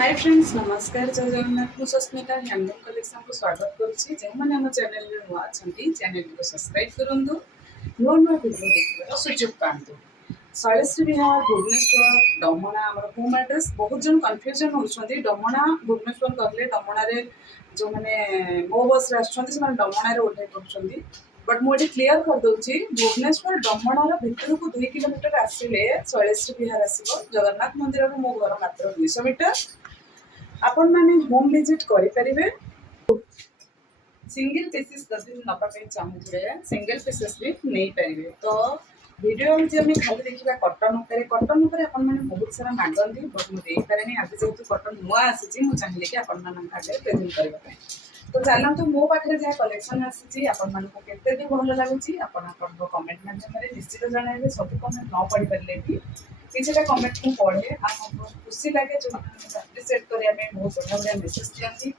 Hi friends नमस्कार जय जगन्नाथ को सस्मिता हैंडलूम कलेक्शन को स्वागत करुच्ची जो मैंने आम चैनल में नुआ अच्छा चैनल को सब्सक्राइब करूँ नुआ नुआ वीडियो देखने सुजोग पातु शैलश्री विहार भुवनेश्वर डमणा आम होम एड्रेस बहुत जन कन्फ्यूजन होती डमणा भुवनेश्वर कहले डमणारे जो मैंने मो बस डमणा ओह्ल कर बट मुझे क्लीयर करदे भुवनेश्वर डमणार भितर को 2 किलोमीटर आसिले शैलश्री विहार आसो जगन्नाथ मंदिर मो घर मात्र 200 मीटर आपण मैंने होम विजिट करें सिंगल पीसेस जब नापी चाहूए सिंगल पीसेस भी नहीं पारे तो वीडियो आम खाली देखा कटन कटन बहुत सारा मांगती बट मुझे पारे आज जेहतु कटन नुआ आसी चाहिए कि आगे प्रेजेंट करने तो चलते मो पाखे जहाँ कलेक्शन आसी आपते भी भल लगुच कमेंट माध्यम निश्चित जनइबे सब कमेंट न पढ़ी पारे भी किसी कमेंट को पढ़े खुशी लगे जो अप्रिशिएट करने बहुत बढ़िया बढ़िया मेसेज दिखती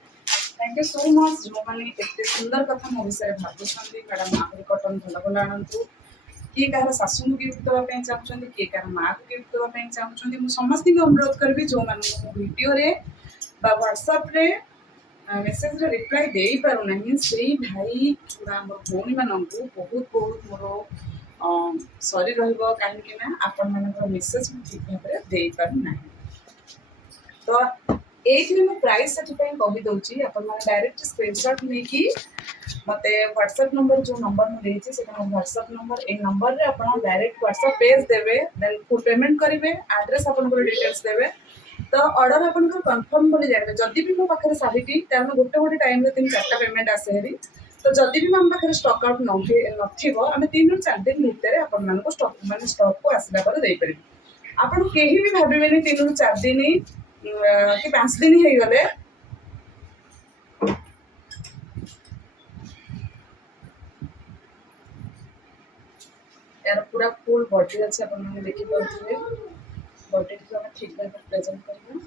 थैंक यू सो मच जो मैंने सुंदर कथा मो विषय भावुं मैडम आहरी कटन भल भल आणतु किए कह शाशु को गिफ्ट देवाई चाहते किए कह माँ को गिफ्ट देवाई चाहते मुझे समस्त अनुरोध करी जो मैंने वीडियो व्हाट्सएप मेसेज रिप्लाई दे पारना से भाई भौणी मानक बहुत बहुत मोर सरी रही आपण मान मेसेज ठीक भाव में दे पारना तो ये प्राइस से कहीदे डायरेक्ट स्क्रीनशॉट नहीं मत व्हाट्सएप नंबर जो नंबर मुझे व्हाट्सएप नंबर ये नंबर रे आप डायरेक्ट व्हाट्सएप पेज देवे देन फुल पेमेंट करेंगे एड्रेस आप डिटेल्स देवे तो ऑर्डर आप कन्फर्म बोली जानते जदि भी मो पाखे शाढ़ी गोटे गोटे टाइम 3-4 पेमेंट आसे हेरी तो जदि भी आम पाखे स्टक आउट नम 3 ରୁ 4 दिन भितर आपण स्टक मैंने स्टक को आसला पर आपड़ कहीं भी भावे 3 ରୁ 4 दिन कि 5 दिन हो गले यार पूरा फुल बॉडी अच्छे आपने देखिपे बॉडी को आम ठीक भाव प्रेजेंट करवा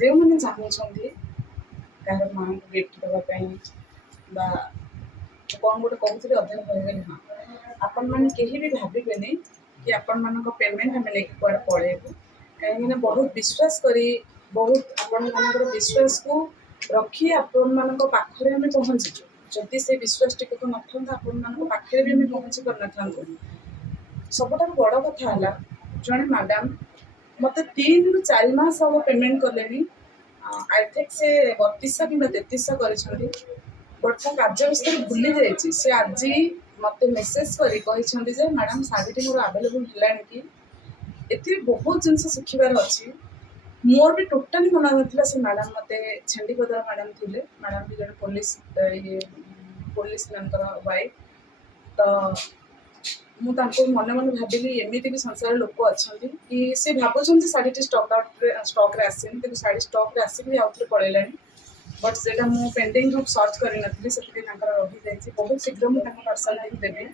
जो मैंने चाहते कह माँ को गिफ्ट देवाई कौन गोटे कहते अध्ययन कहगली हाँ आपण मैंने कहीं भी भावे कि आपण मान पेमेंट आम लेकिन कड़े पलैबू कहीं बहुत विश्वास करी बहुत आपण मान विश्वास को रखी आपण मान पाखे आम पहुँचीचु जदि से विश्वास टी न था आपण मान पाखे भी आम पहुँची पार था सबुठ बड़ कथा है जड़े मैडम मत 3 ରୁ 4 मास हम पेमेंट कले आई थिंक से 3200 कि 3300 कर बट मो कार्य विषय भूली जाइए से आज मत मेसेज कर मैडम शाढ़ी मोर आवेलेबल है कि ये बहुत जिनस शिखार अच्छी मोर भी टोटाली मन ना से मैडम मत छेंडीपदर मैडम थे मैडम भी जब पुलिस मैन वाइफ तो मुझे मन मन भाविली एमती भी संसार लोक अच्छा कि सी भावुं शाढ़ी स्टक आसनी शाढ़ी स्टक आसिक आउे पलैला बट से मुझे पेंडिंग ग्रुप सर्च कर रही रही बहुत शीघ्र मुझे पार्सल देवी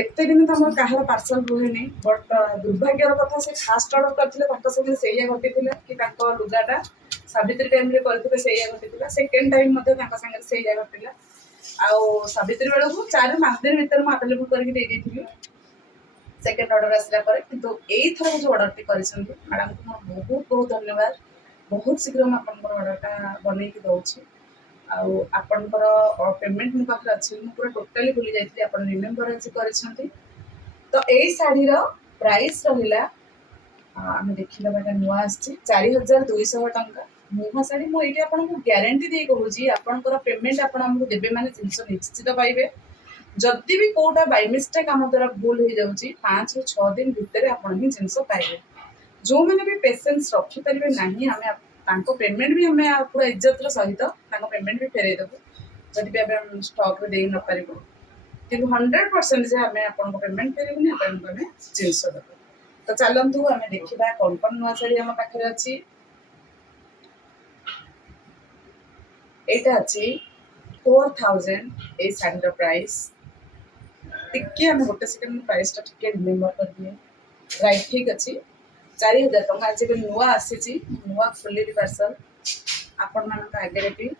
एत दिन तो आम कह पार्सल रुहे बट दुर्भाग्यर कथा से फास्ट ऑर्डर करते से घटी कि लुगाटा सावित्री टाइम करते घटी सेकेंड टाइम से घटी आउ सावित्री बेलू 4 ରୁ 5 दिन भर मुझे आवेलेबल करके सेकेंड ऑर्डर आसला किंतु यही थर जो ऑर्डर टी कर मैडम को बहुत बहुत धन्यवाद बहुत शीघ्र मुझे ऑर्डरटा बनई दूसरी आपणकर पेमेंट मो पाखे अच्छी मुझे पूरा टोटाली भूली जाइए आप रिमेम्बर आज कर तो यही शाढ़ीर प्राइस रहा आम देखा नुआ आसी 4200 टंका मुहा शाढ़ी मुझे आपको ग्यारंटी दे कहूँ आपंकर पेमेंट आपको देवे माने जिनस निश्चित पाइबे जदि भी कौटा बाय मिस्टेक आम द्वारा भूल हो जाऊँगी 5 ରୁ 6 दिन भितर आप जिनस पाइबे जो मैंने भी पेसेंस रखिपारे ना आम पेमेंट भी आम पूरा इज्जतर सहित पेमेंट भी फेरई देवु जदि भी आम स्टक दे न पार कि 100% आम आप पेमेंट फेरबूनी आपको आम जिनस देव तो चलतु आम देखा कौन कौन नुआ शाढ़ी आम पाखे अच्छी एटा अच्छी 4000 ए शाढ़ीर प्राइस टिके आम गोटे सेकेंड प्राइस टिके रिमेम्बर कर दिए राइट ठीक अच्छी 4000 टंका आज नुआ आसी नुआ खोली पार्सल आपण मान आगे भी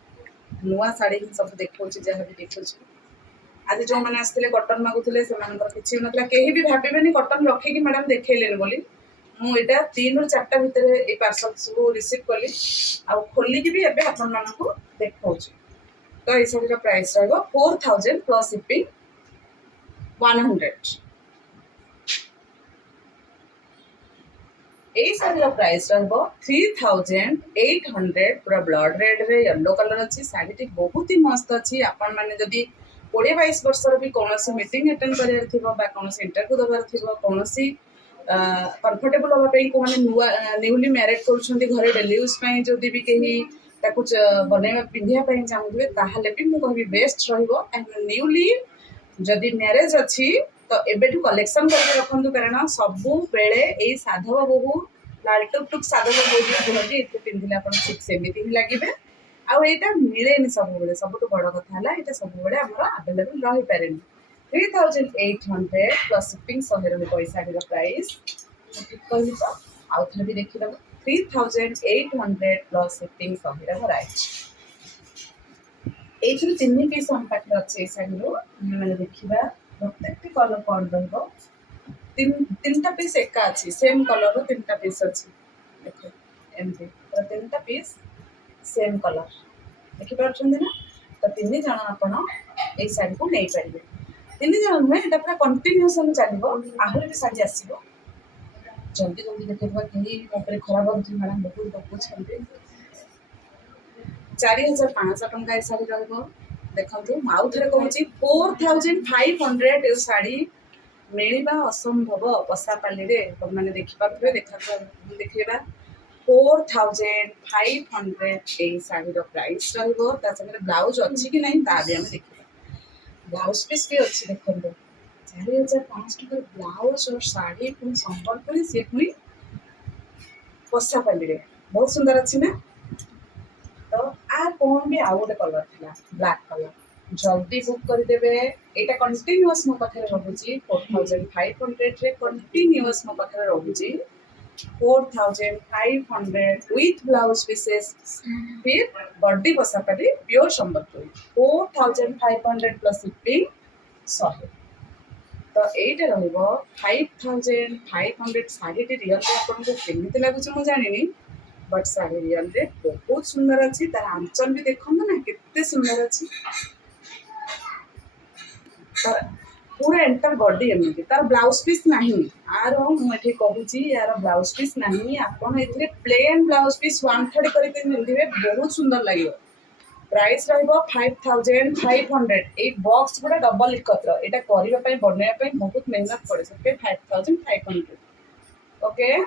नुआ शाढ़ी ही सब देखा जहाँ भी देखा आज जो मैंने आसते कटन मागुले से किसी भी ना कहीं भी भावे कटन रखिकी मैडम देखले बोली मुझे 3 ରୁ 4ଟା ଭିତରେ ये पार्सल सब रिसीव कली आ खोलिकी भी एबे आपण मानकु देखाउछि। तो ये सब प्राइस रहबो 4000 प्लस शिपिंग 100। এই শাড়ীর প্রাইস রহব 3800 পুরা ব্লড রেড রে येलो कलर अच्छी शाढ़ी बहुत ही मस्त अच्छी। आपण मैंने जदि 20-22 वर्षर भी कौन मीटिंग अटेंड करार थी कौन इंटरव्यू देवार थी कौन कंफर्टेबल हाँपाई कौन न्यूली मैरिड कर डेली यूज जदि भी कहीं बनवा पिंधापी चाहूबे ताहले भी मुझे बेस्ट न्यूली जदि मैरेज अच्छी तो एबेठू कलेक्शन करके रखु कारण सबु बेले यही साधव बोहू लाल टुक टुक साधव बोहू कहते ये पिंधिले आप ठीक सेमती ही लगे। आईटा मिले सब सबुठ बड़ कथा है सब आवेलेबल रही पारे 3800 प्लस शिपिंग 100 रही शाढ़ी प्राइस ठीक कहली तो आउ थे भी देखीद 3800 प्लस शिपिंग 100 राइट। ये 3 पीस हम पाखे अच्छे शाढ़ी मैंने देखा प्रत्येक कलर कौन तीन पीस एका अच्छी सेम कलर 3टा पीस अच्छी देख एमती 3टा पीस सेम कलर देखिपुं ना। तो 3 जन आपण ये शाढ़ी को नहीं पारे 3 जन नुहे ये पूरा कंटिन्यूसन चलो आहरी भी शाढ़ी आसो जल्दी जल्दी देखा कहीं मोपे खराब होती मैडम बहुत बकुच 4500 टंका ये शाढ़ी रहा देखो आउ थे कहूँ 4500 ये शाढ़ी मिलवा असंभव पशापाली मैंने देखिपे देखा 4500 ये शाढ़ी प्राइस रही ब्लाउज अच्छी कि नहीं भी आम देखा ब्लाउज पीस भी अच्छी देखो 4500 टकर ब्लाउज और शाढ़ी पुणी संबलपुरी सी पुणी पशापाली बहुत सुंदर अच्छी ना। तो आर कौन भी आउ गोटे कलर था ब्लैक कलर जल्दी बुक करदेवे यहाँ कंटिन्यूअस मो पाखे रोचे 4500 रे कंटिन्यूअस मो पाखे रोचे 4500 विथ ब्लाउज पीसेस फिर body Pasapali pure Sambalpuri 4500 plus shipping 100। तो यहीटा रहा 5500 शाढ़ी रियल आपको केमी लगुच मुझे जानी बट शाढ़ी रियल बहुत सुंदर अच्छी तार आंचल भी देखो ना केते सुंदर अच्छी पूरा एंटर बॉडी एमती तार ब्लाउज पीस नहीं आर मुझे कहूँ यार ब्लाउज पीस नहीं आपड़ ये प्लेन ब्लाउज पीस 1/3 करके पिंधे बहुत सुंदर लगे। प्राइस रहा 5500 ये बॉक्स गुड़ा डबल एकत्र यहाँ करने बनवाई बहुत मेहनत पड़े से 5500 ओके।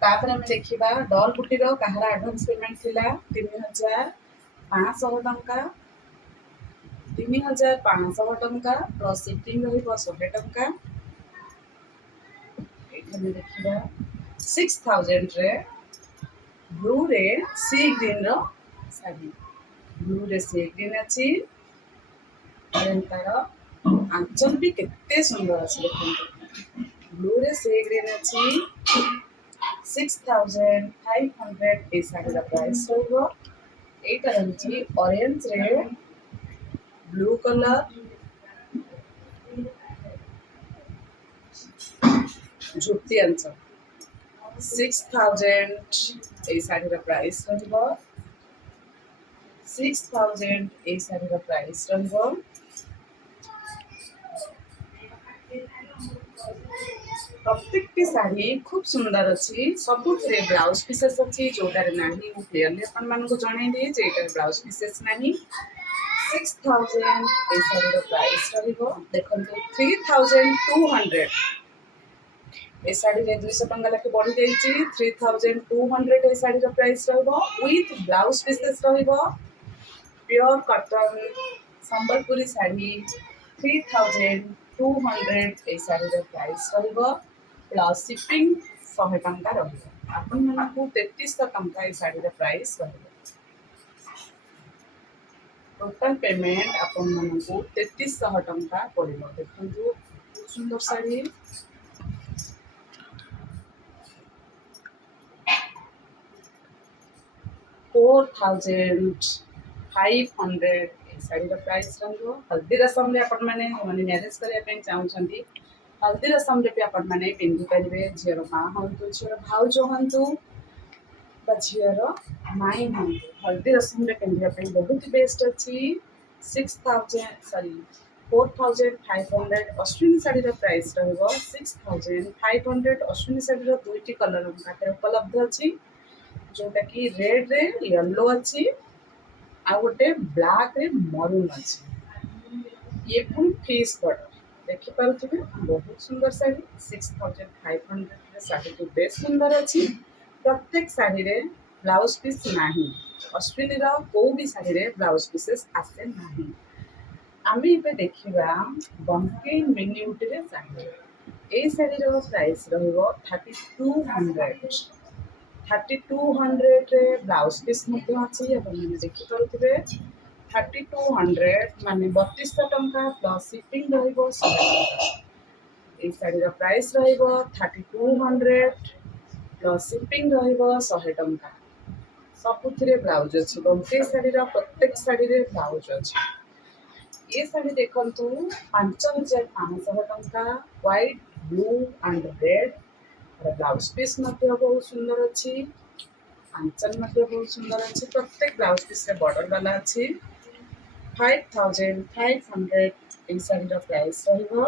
तापर आम देखा डॉल बुटीर कहार एडवांस पेमेंट थिला 3500 टंका 3500 टंका प्लस शिपिंग रही 100 टंका। देखा 6000 रे ब्लू रे सी ग्रीन रो शाढ़ी ब्लू रे सी ग्रीन अच्छी तार आंचल भी केते सुंदर अच्छी देखो ब्लू रे सी ग्रीन अच्छी 6500 ये शाढ़ी प्राइस रहा रही ऑरेंज रे ब्लू कलर झुटी आंचल 6000 ये शाढ़ी प्राइस रहा 6000 ये शाढ़ी प्राइस रहा। प्रत्येक शाढ़ी खूब सुंदर अच्छी सबुठ ब्लाउज पीसेस अच्छी जोटार ना क्लीयरली आपको जनईदी ब्लाउज पीसेस ना 6000 ये शाढ़ी प्राइस रहा देखो 3200 ये शाढ़ी 200 टंका लेखे बढ़ी जाइए 3200 ये शाढ़ी प्राइस रहा विथ ब्लाउज पीसेस रहा प्योर कॉटन संबलपुरी शाढ़ी 3200 ये शाढ़ी प्राइस रहा प्लस शिपिंग 100 टंका रही आपण मानू 3300 टंका ये शाढ़ी प्राइस रहा टोटाल पेमेंट आपण मानू 3300 टंका पड़ो देखो सुंदर शाढ़ी 4500 शाढ़ी प्राइस रहा हल्दी रसम मैंने मैंने मैरेज करने चाहते हल्दी रसम रे भी आपण माने पिंधि परिबे झीर माँ हंतु झीर भाउज हंतु झीर माई हंतु हल्दी रसम रे पिंधिया ପାଇଁ बहुत बेस्ट अछि 6000 सॉरी 4500 अश्विनी साड़ी प्राइस रहिबो 6500 अश्विनी साड़ी दुईटी कलर हम पाखे उपलब्ध अछि जोटा कि रेड रे येलो अछि आ गोटे ब्लैक रे मरून अछि ये पुणी फेस बॉर्डर देखि पारुथिबे बहुत सुंदर साड़ी 6500 रे साड़ी तो बेस सुंदर अछि प्रत्येक साड़ी रे ब्लाउज पीस नाही अश्विनी रा को भी साड़ी रे ब्लाउज पीसेस आसे नाही आमे इबे देखिबा बंके मिन्यूट रे साड़ी ए साड़ी रो प्राइस रहिबो 3200 रे ब्लाउज पीस मध्ये अछि अपन माने देखि पारुथिबे 3200 माने 3200 टंका प्लस शिपिंग रहिबो 100 टंका ए साड़ी रो प्राइस रहिबो 3200 प्लस शिपिंग रहिबो 100 टंका सबुथिरे ब्लाउज अछि बंके साड़ी रो प्रत्येक साड़ी रे ब्लाउज अछि ये साड़ी देखंतु 5500 टंका व्हाइट ब्लू एंड रेड और ब्लाउज पीस मध्ये बहुत सुंदर अछि आंचल मध्ये बहुत सुंदर अछि प्रत्येक ब्लाउज पीस रे बॉर्डर वाला अछि 5500 ए साड़ी रो प्राइस रहिबो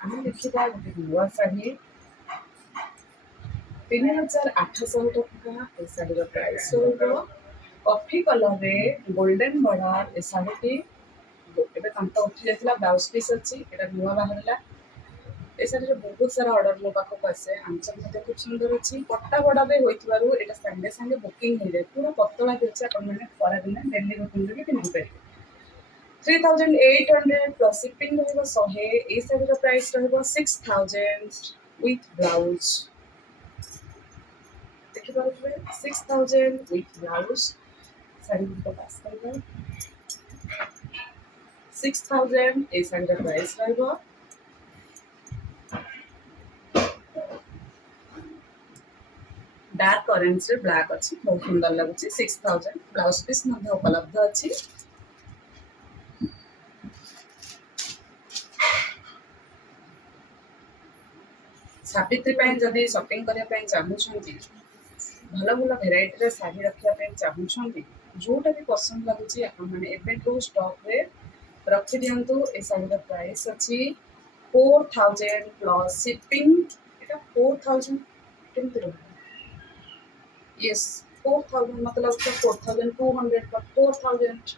आमे देखिबा गोटे नुआ साड़ी 3800 टंका ए साड़ी रो प्राइस रहिबो कॉफी कलर रे गोल्डन बॉर्डर ए साड़ी ଏବେ ତାଙ୍କ ଉଠି ଯାଇଥିଲା ବ୍ଲାଉଜ ପିସ୍ ଅଛି ଏଟା ନୂଆ ବାହାରିଲା ଏ ଶାଢ଼ୀରେ ବହୁତ ସାରା ଅର୍ଡର ମୋ ପାଖକୁ ଆସେ ଆଞ୍ଚଲ ମଧ୍ୟ খুব ସୁନ୍ଦର ଅଛି ପଟ୍ଟା ବଡ଼ାରେ ହୋଇଥିବାରୁ ଏଟା ସାଙ୍ଗେ ସାଙ୍ଗେ ବୁକିଂ ହେଇଯାଏ ପୁରା ପତଳା ବି ଅଛି ଆପଣମାନେ ଖରାଦିନେ ଡେଲି ରୁଟିନ୍ରେ ବି ପିନ୍ଧିପାରିବେ 3800 ପ୍ଲସ୍ ସିପିଂ ରହିବ 100 ଏ ଶାଢ଼ୀର ପ୍ରାଇସ୍ ରହିବ 6000 ୱିଥ୍ ବ୍ଲାଉଜ ଦେଖିପାରୁଥିବେ 6000 ୱିଥ୍ ବ୍ଲାଉଜ ଶାଢ଼ୀଗୁଡ଼ିକ ପାସ୍ କରିବ 6000 ए ଶାଢ଼ୀର ପ୍ରାଇସ୍ ରହିବ डार्क ऑरेंज रे ब्लैक अच्छी बहुत सुंदर लगुच 6000 ब्लाउज पीस उपलब्ध अच्छी सावित्री जदि शॉपिंग करने चाहूँगी भल भल भेराइटी शाढ़ी रखापी चाहूँगी जोटा भी पसंद लगुच आपको स्टॉक रे रखी दिंतु ए शाढ़ी प्राइस अच्छी 4000 प्लस शिपिंग एटा 4000 केमती रह यस 4000 मतलब 4200 पर 4000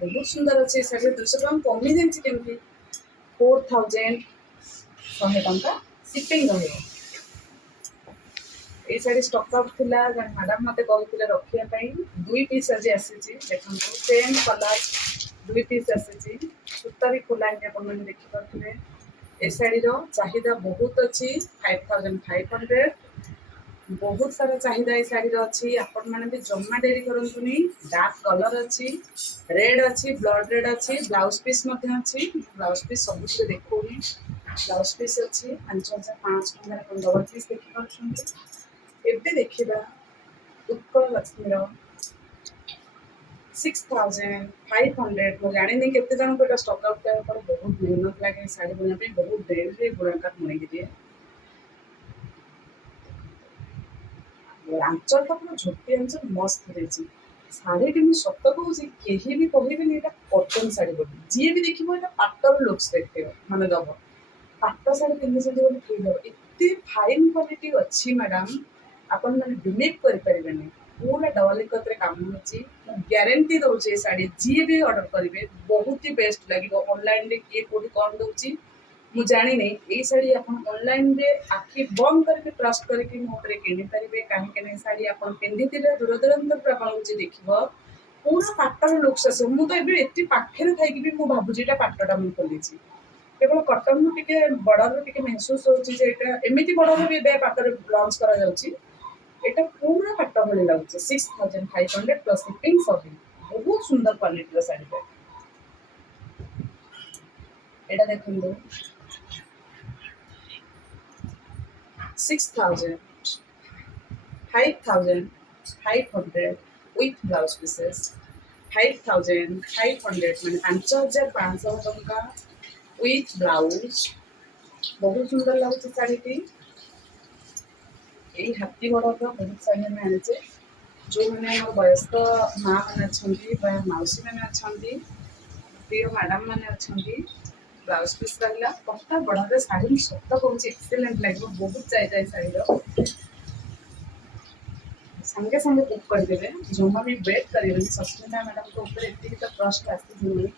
बहुत सुंदर अच्छे शाढ़ी 200 टका कमी जाइए केमती 4000 100 टंका शिपिंग रही ये शाढ़ी स्टॉक आउट थिला जन मैडम मते कहते रखापी दुई पीस आज आसी देखो सेम कलर दुई पीस आसी सूता भी खोला है देखिपे ए शाढ़ीर चाहिदा बहुत अच्छी 5500 बहुत सारा चाहिदा ए शाढ़ीर अच्छी आपण मैंने भी जमा डेरी करंतुनी डार्क कलर अच्छी रेड अच्छी ब्लड रेड अच्छी ब्लाउज पीस अच्छी ब्लाउज पीस सब देखोनी ब्लाउज पीस अच्छी 5500 टका डबल पीस देखिए एबे देखिबा उत्कल लक्ष्मीर 6500 ମୁଁ ଜାଣିନି କେତେ ଜଣଙ୍କୁ ଏଟା ଷ୍ଟକ୍ ଆଉଟ୍ କରିବା ପରେ ବହୁତ ମେହନତ ଲାଗେ ଶାଢ଼ୀ ବୁଣିବା ପାଇଁ ବହୁତ ଡେରିରେ ବୁଣାକାର ବୁଣିକି ଦିଏ ଆଞ୍ଚଳଟା ପୁରା ଝୋଟି ଆଞ୍ଚଳ ମସ୍ତ ହେଇଛି ଶାଢ଼ୀଟି ମୁଁ ସତ କହୁଛି କେହି ବି କହିବେନି ଏଇଟା କଟନ ଶାଢ଼ୀ ବୋଲି ଯିଏ ବି ଦେଖିବ ଏଇଟା ପାଟର ଲୁକ୍ସ ଦେଖିବ ମାନେ ଦବ ପାଟ ଶାଢ଼ୀ ପିନ୍ଧିଛନ୍ତି ବୋଲି ଫିଲ୍ ହବ ଏତେ ଫାଇନ୍ କ୍ୱାଲିଟି ଅଛି ମ୍ୟାଡ଼ାମ୍ ଆପଣ ମାନେ ବିଲିଭ୍ କରିପାରିବେନି पूरा डबल एकत्र काम होची ग्यारंटी दउचे साड़ी जी भी ऑर्डर करेंगे बहुत ही बेस्ट लगे ऑनलाइन रे किए कोठी कौन दउची मु जानी नहीं ए साड़ी अपन ऑनलाइन रे आखि बंद करके ट्रस्ट करके मोरे किनि परिबे काहे के नहीं साड़ी अपन पिंधितिले दूर दूरांतर पर अपन जे देखिबो पूरा पाटर लुक्स आसे मु तो एबे एति पाखरे थाई कि मु भाबु जेटा पाटटा मु खोलिची केवल कटन टिके बडर टिके महसूस होची जे एटा एमिति बडर भी बे पाटर लॉन्च करा जाउची এটা পুরা পাট্টা ভଳି লাগুছে 6500 প্লাস শিপিং সবই বহুত সুন্দর কোয়ালিটির শাড়িটা এটা দেখুন 6000 5500 with blouse pieces 5500 মানে 5500 ଟଙ୍କା with blouse बहुत सुंदर लगुच शाढ़ी यही हाथी बड़ बहुत शाढ़ी आम आनीचे जो मैंने वयस्क माँ मैंने अच्छा मौसी मैंने अच्छा प्रिय मैडम मैंने अच्छा ब्लाउज पीस रहा कथा बढ़ा शाढ़ी सत कौन एक्सीलेंट लगे बहुत जाए शाढ़ी संगे संगे बुक करदे जमा भी वेट करेंगे सस्मिता मैडम को ऊपर एति तो ट्रस्ट आसी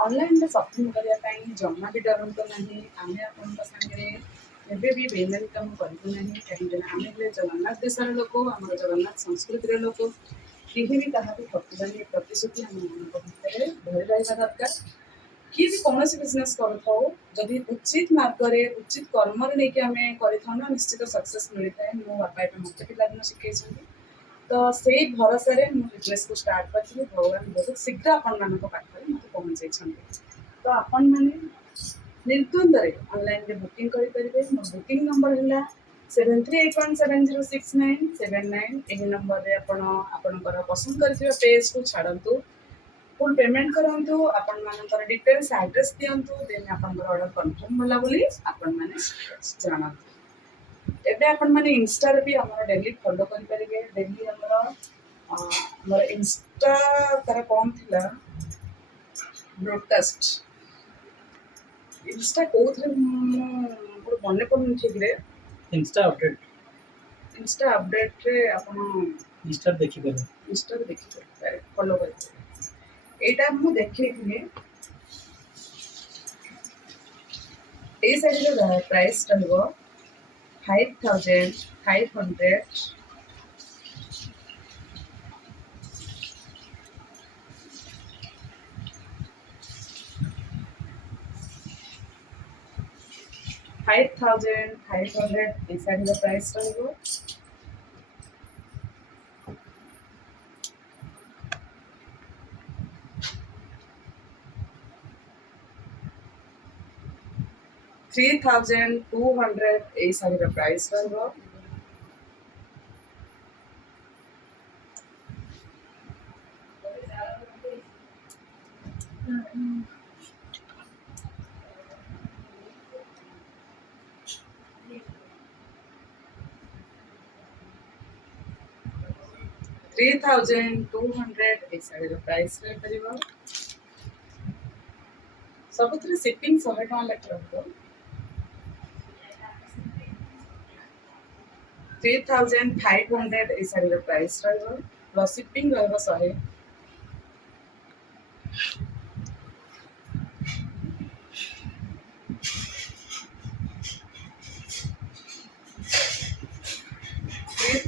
ऑनलाइन शॉपिंग करने जमा भी डरत ना आम आप सागे भी बेमेल कम करूँ ना कहीं आम जगन्नाथ देशर लोक आम जगन्नाथ संस्कृतिर लोक कहीं भी क्या ठकबानी प्रतिश्रुति आम भितर धरी रहा दरकार किए भी कौन बिजनेस करी उचित मार्ग उचित कर्म लेकिन आम कर निश्चित सक्सेस मिलता है मो बापा मत पिलादिन शिखे तो से भरोसा बिजनेस को स्टार्ट करी भगवान बहुत शीघ्र आपण पाखे मत पहुँचे तो आपण मैंने निर्द्वंद ऑनलाइन बुकिंग करेंगे मो बुकिंग नंबर है 7381706979 यही नंबर आपणकर पसंद कर पेज को छाड़ू फुल पेमेंट करूँ आपण मान डिटेल्स एड्रेस दिंतु देन आपंकर ऑर्डर कन्फर्म होला बोली आपण माने जानते एबे आपण माने इंस्टा रे भी हमर डेली फॉलो करि परिबे डेली हमर इंस्टा तारा कौन थिला ब्रॉडकास्ट इंस्टा कोथरे मोर मने पड़न ठीक रे इंस्टा अपडेट रे आपण इंस्टा देखि पारे फॉलो करि एटा मु देखि ए साइड रो प्राइस रहबो 5500 5500 ए साइड रो प्राइस रहबो 3200 ए साइड रो प्राइस रहबो 3200 ए साइड रो प्राइस रह परिबो सबुथरे शिपिंग 100 टका लख रहबो 3500 ए साइड रो प्राइस रहबो प्लस शिपिंग रहबो 100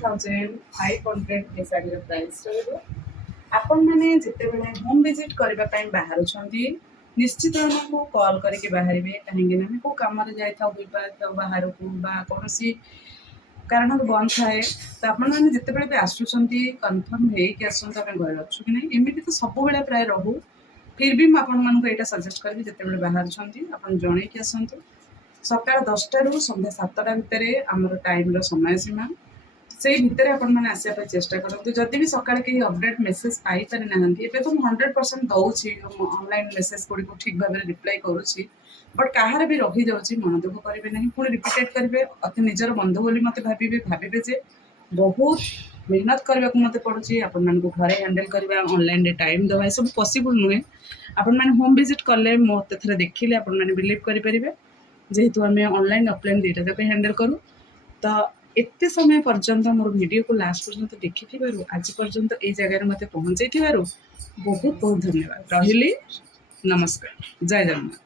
3500 ए साइड रो प्राइस रहबो आपण माने जेते बेले होम विजिट करबा पई बाहर छथि निश्चित हमको कॉल करके बाहर कहीं ना को कम जाई बाहर को कौन कारण बंद थाए तो आपने जिते भी आसुँच कनफर्म होते घर अच्छु कि नहीं एमती तो सब बेले प्राय रहू फिर भी मुझे यहाँ सजेस्ट करी जिते बाहर आप जन की आसतु सका 10टा रू संध्या 7टा भितर आमर टाइम समय सीमा से भितर आपने आसपा चेष्टा करूँ जदि भी सका कहीं अपडेट मेसेज पाई पारि ना ए तो 100% दूसरी ऑनलाइन मेसेज गुड़ी ठीक भाव में रिप्लाई करुँची बट कहार भी रही जाऊँगी मन दुख करेंगे ना पुणी रिपीटेड करेंगे अति निजर बंधु बोली मत भावे जे बहुत मेहनत करने को मत पड़ुची आपण घरे हैंडल करवा ऑनलाइन टाइम दवा सब पॉसिबल नुहे आपण मैंने होम विजिट कले मत थे देखिले आपण मैंने बिलीव करेंगे जेहेतु आम ऑनलाइन ऑफलाइन दुईटा जाक हैंडल करूँ तो एते समय पर्यंत मोर वीडियो को लास्ट पर्यंत देखि आज पर्यंत ए जगह मत पहुँचे बहुत बहुत धन्यवाद रही नमस्कार जय जगन्नाथ।